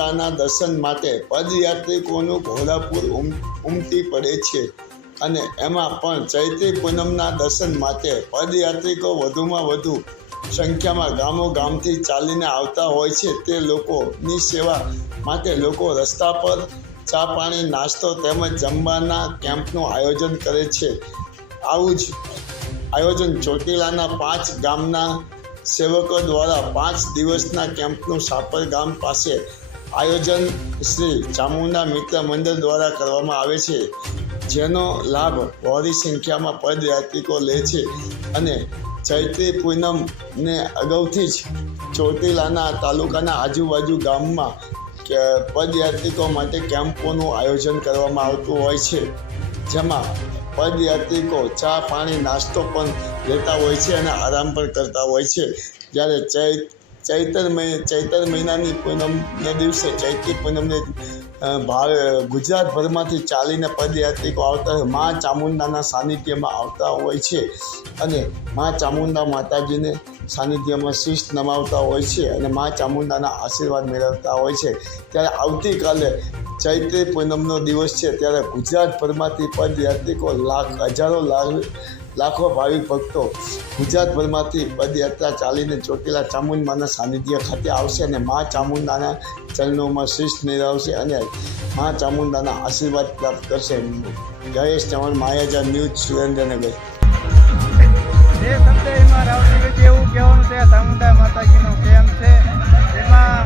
ચામુંડાના દર્શન માટે પદયાત્રિકોનું ઘોડાપુર ઉમટી પડે છે અને એમાં પણ ચૈત્રી પૂનમના દર્શન માટે પદયાત્રિકો વધુમાં વધુ સંખ્યામાં ગામોગામથી ચાલીને આવતા હોય છે। તે લોકોની સેવા માટે લોકો રસ્તા પર ચા પાણી નાસ્તો તેમજ જમવાના કેમ્પનું આયોજન કરે છે। આવું જ આયોજન ચોટીલાના 5 ગામના સેવકો દ્વારા 5 દિવસના કેમ્પનું સાપર ગામ પાસે આયોજન શ્રી ચામુંડા મિત્ર મંડળ દ્વારા કરવામાં આવે છે, જેનો લાભ બહોળી સંખ્યામાં પદયાત્રિકો લે છે અને ચૈત્રી પૂનમને અગાઉથી જ ચોટીલાના તાલુકાના આજુબાજુ ગામમાં પદયાત્રિકો માટે કેમ્પોનું આયોજન કરવામાં આવતું હોય છે, જેમાં પદયાત્રિકો ચા પાણી નાસ્તો પણ લેતા હોય છે અને આરામ પણ કરતા હોય છે। જ્યારે ચૈત્ર મહિનાની પૂનમને દિવસે ચૈત્રી પૂનમને ગુજરાતભરમાંથી ચાલીને પદયાત્રિકો આવતા હોય મા ચામુંડાના સાનિધ્યમાં આવતા હોય છે અને મા ચામુંડા માતાજીને સાનિધ્યમાં શીશ નમાવતા હોય છે અને મા ચામુંડાના આશીર્વાદ મેળવતા હોય છે। ત્યારે આવતીકાલે ચૈત્રી પૂનમનો દિવસ છે, ત્યારે ગુજરાતભરમાંથી પદયાત્રિકો લાખો ભાવિક ભક્તો ગુજરાતભરમાંથી પદયાત્રા ચાલીને ચોટીલા ચામુંડાના સાનિધ્ય ખાતે આવશે અને મા ચામુંડાના ચરણોમાં શીશ નિરાવશે અને મા ચામુંડાના આશીર્વાદ પ્રાપ્ત કરશે। જયેશ ચૌહાણ, માયાજાર ન્યૂઝ, સુરેન્દ્રનગર। જે શબ્દ એમાં રાવતી એવું કહેવાનું છે, ચામુંડા માતાજીનો કેમ્પ છે, જેમાં